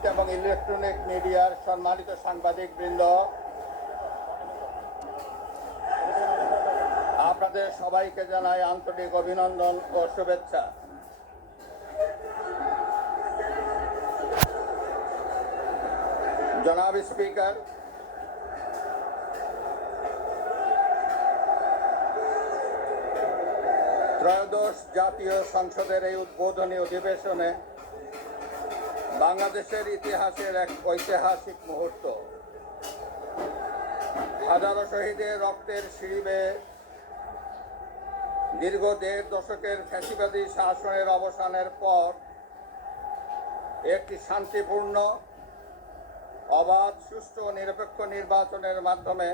Print এবং electronic মিডিয়ার সম্মানিত সাংবাদিকবৃন্দ, আপনাদের সবাইকে জানাই আন্তরিক অভিনন্দন ও শুভেচ্ছা। জনাব স্পিকার, ত্রয়োদশ জাতীয় সংসদের এই উদ্বোধনী অধিবেশনে বাংলাদেশের ইতিহাসের এক ঐতিহাসিক মুহূর্ত। হাজারো শহীদের রক্তের সিঁড়ি বেয়ে দীর্ঘ ১.৫ দশকের ফ্যাসিবাদী শাসনের অবসানের পর একটি শান্তিপূর্ণ, অবাধ, সুষ্ঠু ও নিরপেক্ষ নির্বাচনের মাধ্যমে